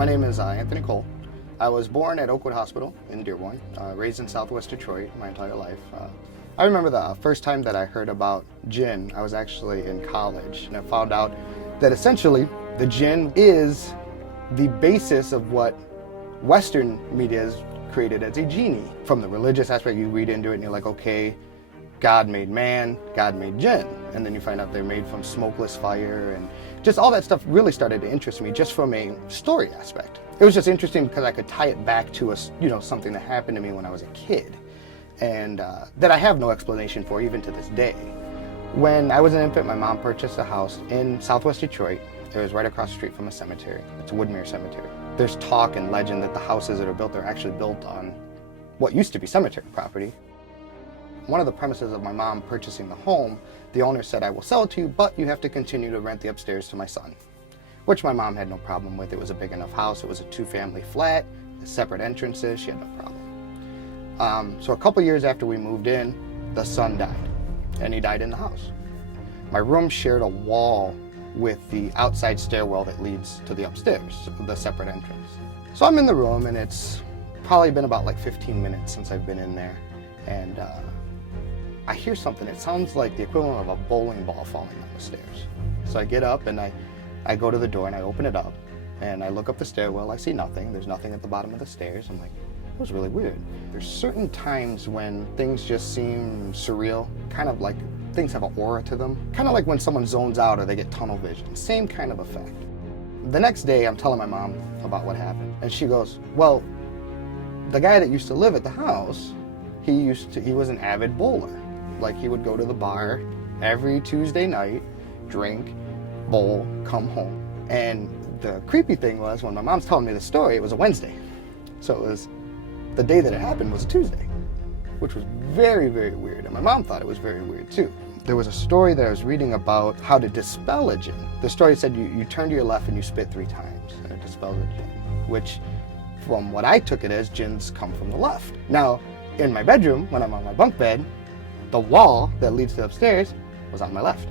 My name is Anthony Cole. I was born at Oakwood Hospital in Dearborn, raised in Southwest Detroit my entire life. I remember the first time that I heard about Jinn, I was actually in college, and I found out that essentially the Jinn is the basis of what Western media has created as a genie. From the religious aspect, you read into it and you're like, okay, God made man, God made Jinn. And then you find out they're made from smokeless fire, and just all that stuff really started to interest me just from a story aspect. It was just interesting because I could tie it back to something that happened to me when I was a kid, and that I have no explanation for even to this day. When I was an infant, my mom purchased a house in Southwest Detroit. It was right across the street from a cemetery. It's a Woodmere Cemetery. There's talk and legend that the houses that are built are actually built on what used to be cemetery property. One of the premises of my mom purchasing the home, the owner said, I will sell it to you, but you have to continue to rent the upstairs to my son, which my mom had no problem with. It was a big enough house. It was a 2-family flat, separate entrances. She had no problem. So a couple years after we moved in, the son died, and he died in the house. My room shared a wall with the outside stairwell that leads to the upstairs, the separate entrance. So I'm in the room, and it's probably been about like 15 minutes since I've been in there, and I hear something. It sounds like the equivalent of a bowling ball falling down the stairs. So I get up and I go to the door and I open it up and I look up the stairwell. I see nothing. There's nothing at the bottom of the stairs. I'm like, that was really weird. There's certain times when things just seem surreal, kind of like things have an aura to them. Kind of like when someone zones out or they get tunnel vision. Same kind of effect. The next day I'm telling my mom about what happened, and she goes, well, the guy that used to live at the house, he was an avid bowler. Like, he would go to the bar every Tuesday night, drink, bowl, come home. And the creepy thing was, when my mom's telling me the story, it was a Wednesday. So it was, the day that it happened was a Tuesday, which was very, very weird. And my mom thought it was very weird too. There was a story that I was reading about how to dispel a Jinn. The story said you turn to your left and you spit 3 times, and it dispels a Jinn, which, from what I took it as, Jinns come from the left. Now, in my bedroom, when I'm on my bunk bed, the wall that leads to upstairs was on my left.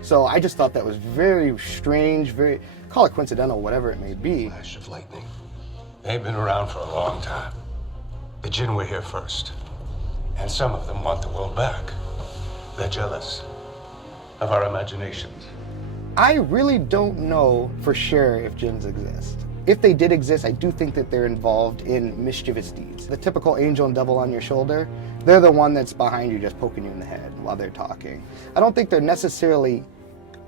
So I just thought that was very strange, call it coincidental, whatever it may be. Flash of lightning. They've been around for a long time. The Jinn were here first. And some of them want the world back. They're jealous of our imaginations. I really don't know for sure if Jinns exist. If they did exist, I do think that they're involved in mischievous deeds. The typical angel and devil on your shoulder, they're the one that's behind you just poking you in the head while they're talking. I don't think they're necessarily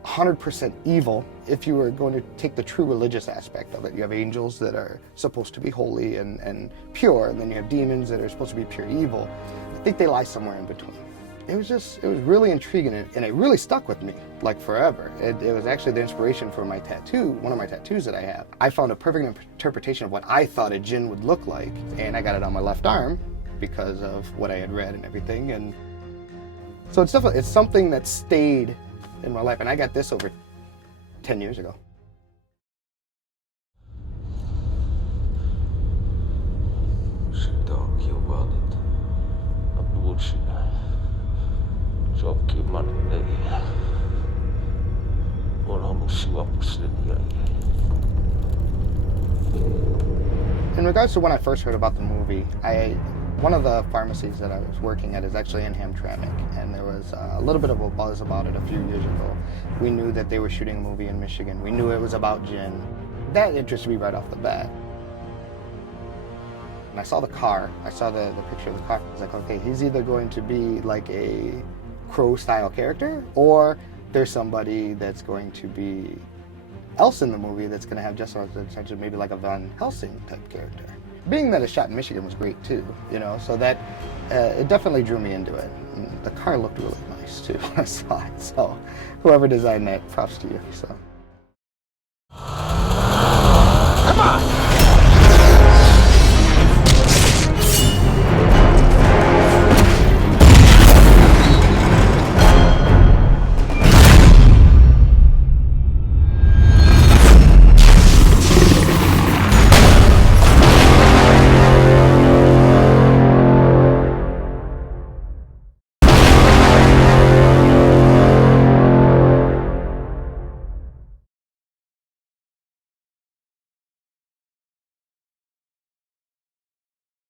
100% evil if you were going to take the true religious aspect of it. You have angels that are supposed to be holy and pure, and then you have demons that are supposed to be pure evil. I think they lie somewhere in between. It was really intriguing, and it really stuck with me, like forever. It was actually the inspiration for my tattoo, one of my tattoos that I have. I found a perfect interpretation of what I thought a Jinn would look like, and I got it on my left arm because of what I had read and everything. And so it's something that stayed in my life, and I got this over 10 years ago. In regards to when I first heard about the movie, one of the pharmacies that I was working at is actually in Hamtramck, and there was a little bit of a buzz about it a few years ago. We knew that they were shooting a movie in Michigan. We knew it was about Jinn. That interested me right off the bat. And I saw the car. I saw the picture of the car. I was like, okay, he's either going to be like a Crow-style character, or there's somebody that's going to be else in the movie that's going to have just as attention, maybe like a Van Helsing type character. Being that it's shot in Michigan was great too, so that it definitely drew me into it. And the car looked really nice too when I saw it. So whoever designed that, props to you. So. Come on!